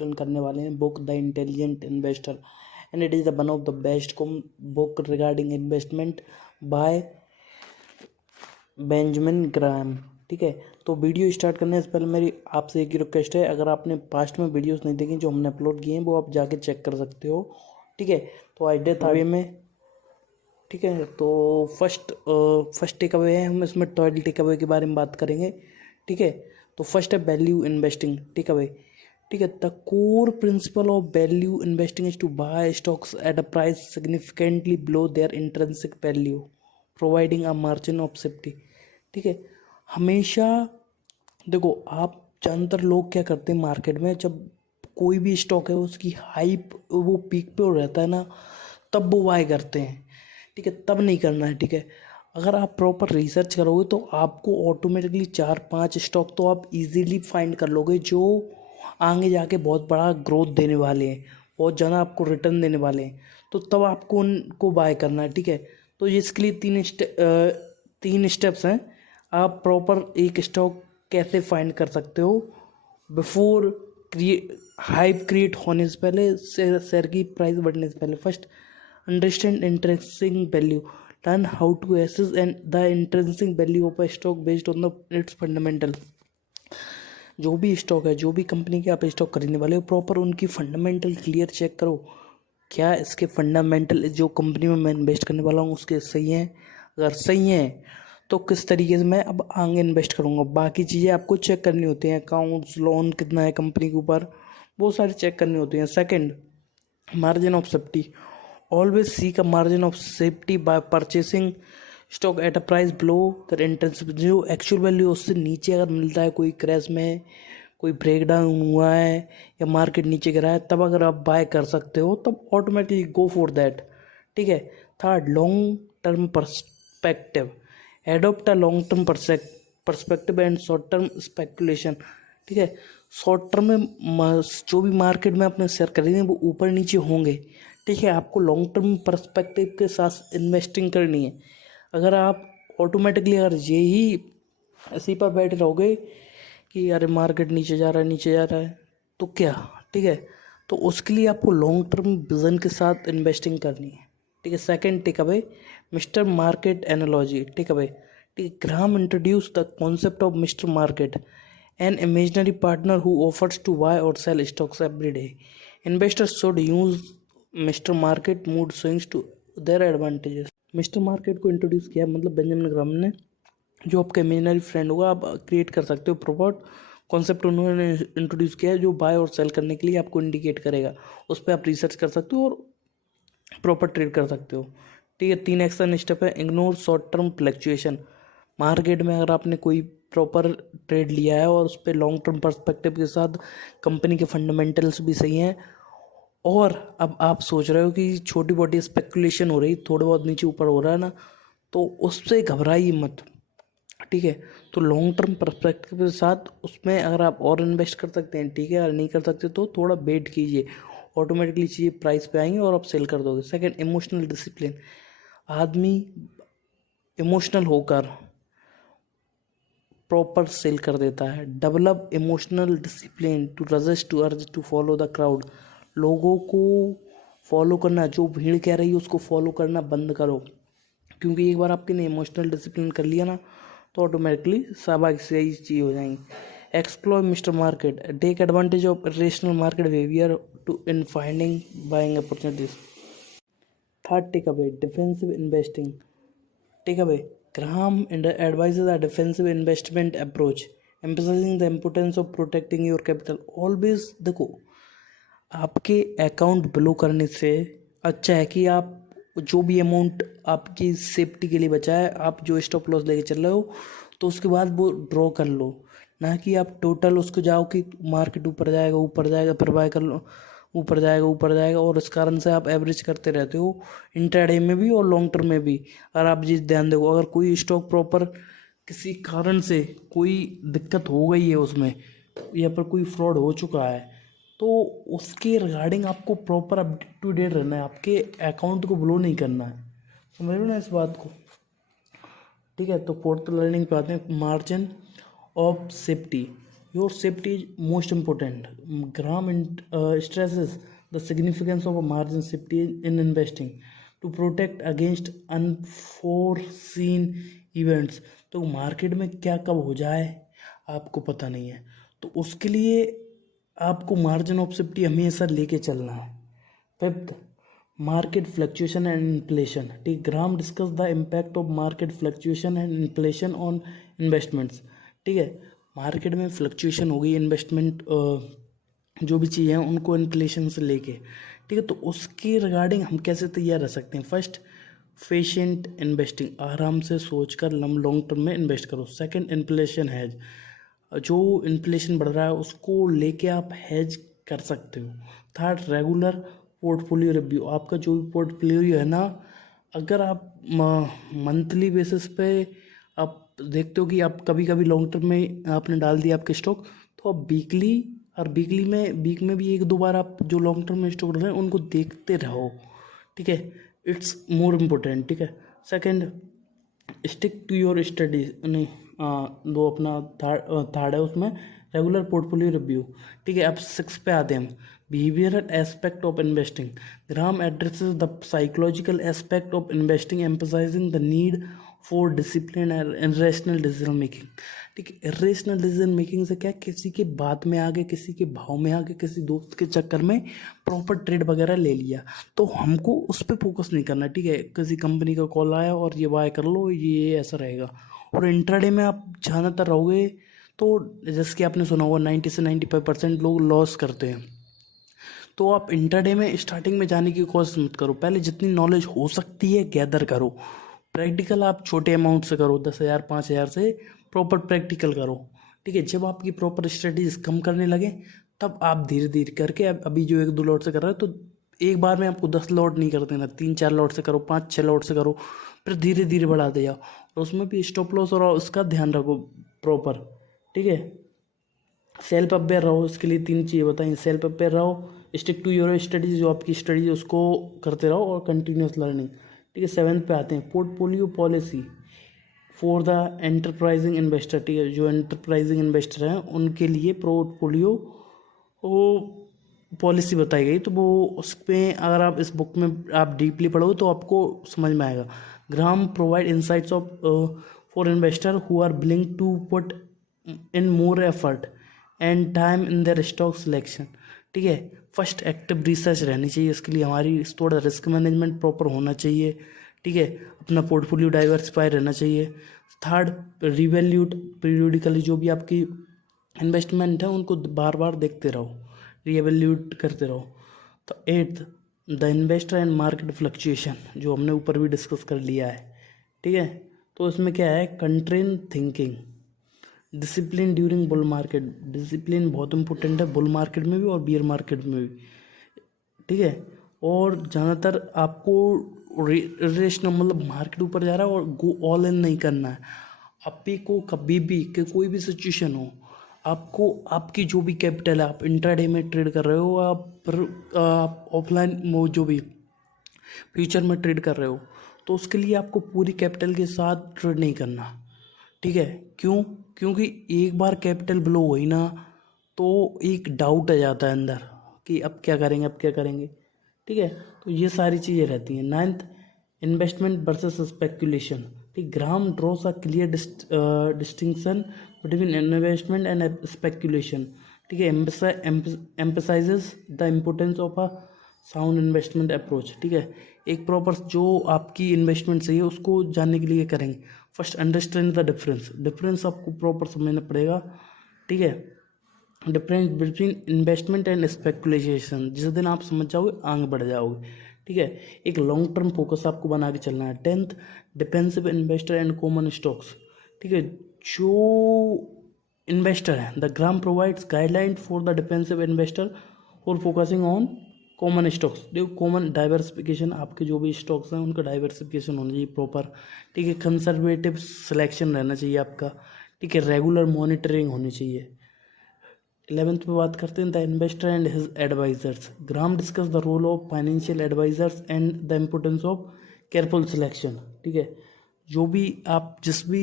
Explain करने वाले हैं, book the intelligent investor, and it is the one of the best book regarding investment by Benjamin Graham. ठीक है, तो video start करने से पहले मेरी आपसे एक ही रिक्वेस्ट है, अगर आपने पास्ट में वीडियोस नहीं देखी जो हमने अपलोड किए हैं वो आप जाके चेक कर सकते हो। ठीक है, तो आइडिया था वे में। ठीक है, तो फर्स्ट टेक अवे है, हम इसमें 12 टेक अवे के बारे में बात करेंगे। ठीक है, तो फर्स्ट है वैल्यू इन्वेस्टिंग टेक अवे। ठीक है, the core principle of value investing is to buy stocks at a price significantly below their intrinsic value providing a margin of safety. ठीक है, हमेशा देखो, आप ज़्यादातर लोग क्या करते हैं मार्केट में, जब कोई भी स्टॉक है उसकी हाइप वो पीक पे रहता है ना, तब वो बाय करते हैं। ठीक है, तब नहीं करना है। ठीक है, अगर आप प्रॉपर रिसर्च करोगे तो आपको ऑटोमेटिकली 4-5 स्टॉक तो आप इजीली फाइंड कर लोगे जो आगे जाके बहुत बड़ा ग्रोथ देने वाले हैं, बहुत ज़्यादा आपको रिटर्न देने वाले हैं, तो तब आपको उनको बाय करना है। ठीक है, तो इसके लिए 3 स्टेप्स हैं। आप प्रॉपर एक स्टॉक कैसे फाइंड कर सकते हो बिफोर हाइप क्रिएट होने से पहले, शेयर की प्राइस बढ़ने से पहले। First, understand intrinsic value, learn how to assess and the intrinsic value of a stock based on the its fundamental. जो भी स्टॉक है, जो भी कंपनी के आप स्टॉक खरीदने वाले हो, प्रॉपर उनकी फंडामेंटल क्लियर चेक करो, क्या इसके फंडामेंटल जो कंपनी में मैं इन्वेस्ट करने वाला हूँ उसके सही हैं। अगर सही हैं तो किस तरीके से मैं अब आगे इन्वेस्ट करूँगा। बाकी चीज़ें आपको चेक करनी होती हैं, अकाउंट्स, लोन कितना है कंपनी के ऊपर, वो सारी चेक करनी होती हैं। Second, margin of safety, always seek a margin of safety bye purchasing stock at a price below that intensive, जो एक्चुअल वैल्यू उससे नीचे अगर मिलता है, कोई क्रैश में कोई ब्रेक डाउन हुआ है या मार्केट नीचे गिरा है, तब अगर आप बाय कर सकते हो तब ऑटोमेटिकली गो फॉर दैट। ठीक है, third, long term perspective, adopt a long term perspective and short term speculation. ठीक है, शॉर्ट टर्म में जो भी मार्केट में अपने शेयर खरीदेंगे वो ऊपर नीचे होंगे। ठीक है, आपको लॉन्ग टर्म पर्सपेक्टिव के साथ इन्वेस्टिंग करनी है। अगर आप ऑटोमेटिकली अगर यही इसी पर बैठे रहोगे कि अरे मार्केट नीचे जा रहा है, नीचे जा रहा है, तो क्या। ठीक है, तो उसके लिए आपको लॉन्ग टर्म विजन के साथ इन्वेस्टिंग करनी है। ठीक है, second take away, mister market analogy take away. ठीक है, Graham introduce the concept of mister market, an imaginary partner who offers to buy और sell stocks every day. Investors should use mister market mood swings to their advantages. Mister market को introduce किया मतलब Benjamin Graham ने, जो आपका imaginary friend होगा आप create कर सकते हो। प्रॉपर कॉन्सेप्ट उन्होंने इंट्रोड्यूस किया है जो बाय और सेल करने के लिए आपको इंडिकेट करेगा, उस पर आप रिसर्च कर सकते हो और प्रॉपर ट्रेड कर सकते हो। ठीक है, 3 एक्शन स्टेप है। Ignore short term fluctuation, market में अगर आपने कोई प्रॉपर ट्रेड लिया है और उस पर लॉन्ग टर्म पर्सपेक्टिव के साथ कंपनी के फंडामेंटल्स भी सही हैं, और अब आप सोच रहे हो कि छोटी मोटी स्पेकुलेशन हो रही, थोड़ा बहुत नीचे ऊपर हो रहा है ना, तो उससे घबराइए मत। ठीक है, तो लॉन्ग टर्म पर्सपेक्टिव के साथ उसमें अगर आप और इन्वेस्ट कर सकते हैं ठीक है, अगर नहीं कर सकते तो थोड़ा वेट कीजिए, ऑटोमेटिकली चीज़ें प्राइस पे आएंगी और आप सेल कर दोगे। सेकंड, इमोशनल डिसिप्लिन, आदमी इमोशनल होकर प्रॉपर सेल कर देता है। Develop emotional discipline to resist to urge to follow the crowd, लोगों को फॉलो करना, जो भीड़ कह रही है उसको फॉलो करना बंद करो, क्योंकि एक बार आपने इमोशनल डिसिप्लिन कर लिया ना तो ऑटोमेटिकली स्वाभाविक से ही चीज़ हो जाएंगी। Explore mister market, take advantage of rational market behavior to in finding buying opportunities. Third take away, defensive investing take away, Graham advises a defensive investment approach, emphasizing the importance of protecting your capital. Always देखो, आपके account blow करने से अच्छा है कि आप जो भी अमाउंट आपकी सेफ्टी के लिए बचा है, आप जो स्टॉप लॉस लेके चल रहे हो तो उसके बाद वो ड्रॉ कर लो, ना कि आप टोटल उसको जाओ कि मार्केट ऊपर जाएगा ऊपर जाएगा फिर बाय कर लो, ऊपर जाएगा ऊपर जाएगा, और इस कारण से आप एवरेज करते रहते हो इंट्राडे में भी और लॉन्ग टर्म में भी। अगर आप जिस ध्यान देखो, अगर कोई स्टॉक प्रॉपर किसी कारण से कोई दिक्कत हो गई है उसमें या पर कोई फ्रॉड हो चुका है, तो उसके रिगार्डिंग आपको प्रॉपर अप टू डेट रहना है, आपके अकाउंट को ब्लो नहीं करना है। समझ लो ना इस बात को। ठीक है, तो फोर्थ लर्निंग पे आते हैं, margin of safety. Your safety is most important. Gram stresses the significance of a margin safety in investing to protect against unforeseen events. तो मार्केट में क्या कब हो जाए आपको पता नहीं है, तो उसके लिए आपको मार्जिन ऑफ सेफ्टी हमेशा लेके चलना है. Fifth, market fluctuation and inflation. ठीक, Graham discuss the impact of market fluctuation and inflation on investments. ठीक है, मार्केट में फ्लक्चुएशन हो गई, इन्वेस्टमेंट जो भी चीज़ें हैं उनको इन्फ्लेशन से लेके. ठीक है, तो उसके रिगार्डिंग हम कैसे तैयार रह सकते हैं. फर्स्ट, पेशेंट इन्वेस्टिंग, आराम से सोचकर लॉन्ग टर्म में इन्वेस्ट करो. सेकंड, इन्फ्लेशन हैज, जो इन्फ्लेशन बढ़ रहा है उसको लेके आप हैज कर सकते हो. थर्ड, रेगुलर पोर्टफोलियो रिव्यू, आपका जो भी पोर्टफोलियो है ना, अगर आप मंथली बेसिस पे आप देखते हो कि आप कभी कभी लॉन्ग टर्म में आपने डाल दिया आपके स्टॉक, तो आप वीकली और वीक में भी एक दो बार आप जो लॉन्ग टर्म में स्टॉक डाल रहे हैं उनको देखते रहो. ठीक है, इट्स मोर इम्पोर्टेंट. ठीक है. Second, stick to your studies, नहीं दो अपना थर्ड है उसमें रेगुलर पोर्टफोलियो रिव्यू. ठीक है, अब 6 पे आते हैं हम. Behavioural aspect of investing. Gram addresses the psychological aspect of investing, emphasising the need for discipline and rational decision making. ठीक है, इरेशनल डिसीजन मेकिंग से क्या, किसी के बात में आगे, किसी के भाव में आगे, किसी दोस्त के चक्कर में प्रॉपर ट्रेड वगैरह ले लिया, तो हमको उस पर फोकस नहीं करना. ठीक है, किसी कंपनी का कॉल आया और ये बाय कर लो, ये ऐसा रहेगा. और इंट्राडे में आप ज़्यादातर रहोगे तो जैसे कि आपने सुना होगा 90 से 95% लोग लॉस करते हैं. तो आप इंट्राडे में स्टार्टिंग में जाने की कोशिश मत करो. पहले जितनी नॉलेज हो सकती है गैदर करो. प्रैक्टिकल आप छोटे अमाउंट से करो, 10,000 5,000 से प्रॉपर प्रैक्टिकल करो. ठीक है, जब आपकी प्रॉपर स्ट्रेटजीज कम करने लगे तब आप धीरे धीरे करके, अभी जो 1-2 लॉट से कर रहे हो तो एक बार में आपको 10 लॉट नहीं कर देना, 3-4 लॉट से करो, 5-6 लॉट से करो, फिर धीरे धीरे बढ़ाते जाओ. और उसमें भी स्टॉप लॉस और उसका ध्यान रखो प्रॉपर. ठीक है, सेल्फ अवेयर रहो. इसके लिए 3 चीज़ें बताई. सेल्फ अवेयर रहो, स्टिक टू योर स्टडीज, जो आपकी स्टडीज है उसको करते रहो, और कंटिन्यूस लर्निंग. ठीक है, 7th पे आते हैं. Portfolio policy for the enterprising investor. ठीक है, जो एंटरप्राइजिंग इन्वेस्टर हैं उनके लिए पोर्टफोलियो वो पॉलिसी बताई गई, तो वो उस पर अगर आप इस बुक में आप डीपली पढ़ोगे तो आपको समझ में आएगा. Graham provide insights of for investor who are willing to put in more effort and time in their stock selection. ठीक है, फर्स्ट एक्टिव रिसर्च रहनी चाहिए. इसके लिए हमारी थोड़ा रिस्क मैनेजमेंट प्रॉपर होना चाहिए. ठीक है, अपना पोर्टफोलियो डाइवर्सिफाई रहना चाहिए. थर्ड, रिवैल्यूट पीरियडिकली, जो भी आपकी इन्वेस्टमेंट है उनको बार बार देखते रहो, रिवैल्यूट करते रहो. तो 8th, the investor and market fluctuation, जो हमने ऊपर भी डिस्कस कर लिया है. ठीक है, तो इसमें क्या है, contrarian thinking, discipline during bull market. Discipline बहुत इंपॉर्टेंट है बुल मार्केट में भी और बियर मार्केट में भी. ठीक है, और ज़्यादातर आपको रेशनल, मतलब मार्केट ऊपर जा रहा है और गो ऑल इन नहीं करना है. आपी को कभी भी कि कोई भी सिचुएशन हो, आपको आपकी जो भी कैपिटल है, आप इंट्राडे में ट्रेड कर रहे हो, आप ऑफलाइन जो भी फ्यूचर में ट्रेड कर रहे हो, तो उसके लिए आपको पूरी कैपिटल के साथ ट्रेड नहीं करना. ठीक है, क्यों, क्योंकि एक बार कैपिटल ब्लो हुई ना तो एक डाउट आ जाता है अंदर कि अब क्या करेंगे, अब क्या करेंगे. ठीक है, तो ये सारी चीज़ें रहती हैं. 9th, investment versus speculation. ठीक, Graham draws a clear distinction between investment and speculation. ठीक है, emphasises the importance of a sound investment approach. ठीक है, एक प्रॉपर जो आपकी इन्वेस्टमेंट सही है उसको जानने के लिए करेंगे. फर्स्ट, अंडरस्टैंड द डिफरेंस आपको प्रॉपर समझना पड़ेगा. ठीक है, difference between investment and speculation, जिस दिन आप समझ जाओगे आगे बढ़ जाओगे. ठीक है, एक लॉन्ग टर्म फोकस आपको बना के चलना है. 10th, defensive investor and common stocks. ठीक है, जो इन्वेस्टर है, the gram provides guideline for the defensive investor और फोकसिंग ऑन कॉमन स्टॉक्स. देखो, कॉमन डाइवर्सिफिकेशन, आपके जो भी स्टॉक्स हैं उनका डाइवर्सिफिकेशन होना चाहिए प्रॉपर. ठीक है, कंजर्वेटिव सिलेक्शन रहना चाहिए आपका. ठीक है, रेगुलर मॉनिटरिंग होनी चाहिए. 11th पे बात करते हैं the investor and his advisers. Graham discuss the role of financial advisers and the importance of careful selection. ठीक है, जो भी आप जिस भी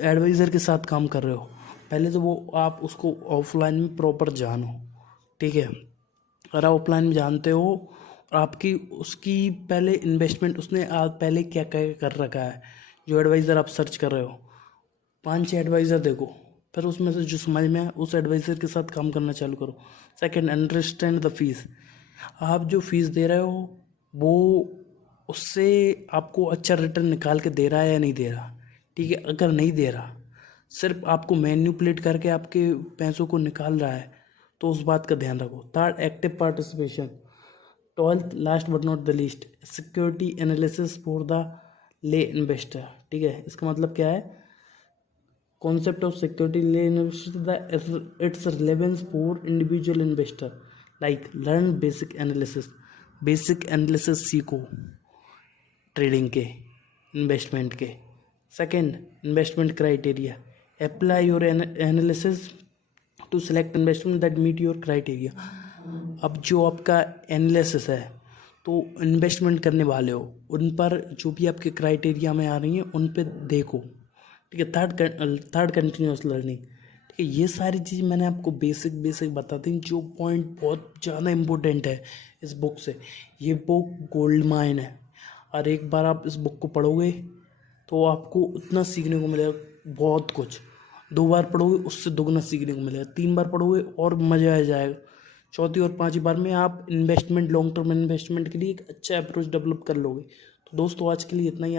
एडवाइज़र के साथ काम कर रहे हो, पहले तो वो आप उसको ऑफलाइन में प्रॉपर जानो, ठीक है। अगर आप ऑफलाइन में जानते हो और आपकी उसकी पहले इन्वेस्टमेंट उसने आप पहले क्या क्या कर रखा है, जो एडवाइज़र आप सर्च कर रहे हो 5-6 एडवाइज़र देखो, फिर उसमें से जो समझ में आए उस एडवाइज़र के साथ काम करना चालू करो। Second, understand the fees. आप जो फीस दे रहे हो वो उससे आपको अच्छा रिटर्न निकाल के दे रहा है या नहीं दे रहा, ठीक है। अगर नहीं दे रहा, सिर्फ आपको मैन्युपुलेट करके आपके पैसों को निकाल रहा है, तो उस बात का ध्यान रखो। Third, active participation. Twelfth, last but not the least, security analysis for the ले इन्वेस्टर, ठीक है। इसका मतलब क्या है, concept of security lay investor the its relevance for individual investor, like learn basic analysis सीखो ट्रेडिंग के, इन्वेस्टमेंट के। Second, investment criteria, apply your analysis to select investment that meet your criteria. अब जो आपका एनालिसिस है, तो investment करने वाले हो उन पर जो भी आपके क्राइटेरिया में आ रही हैं उन पे देखो, ठीक है। थर्ड, कंटिन्यूस लर्निंग, ठीक है। ये सारी चीज़ मैंने आपको बेसिक बता दी, जो पॉइंट बहुत ज़्यादा इम्पोर्टेंट है इस बुक से। ये बुक गोल्ड माइन है, और एक बार आप इस बुक को पढ़ोगे तो आपको उतना सीखने को मिलेगा, बहुत कुछ। 2 बार पढ़ोगे उससे दोगुना सीखने को मिलेगा, 3 बार पढ़ोगे और मज़ा आ जाएगा, चौथी और पांचवी बार में आप इन्वेस्टमेंट, लॉन्ग टर्म इन्वेस्टमेंट के लिए एक अच्छा अप्रोच डेवलप कर लोगे। तो दोस्तों आज के लिए इतना ही।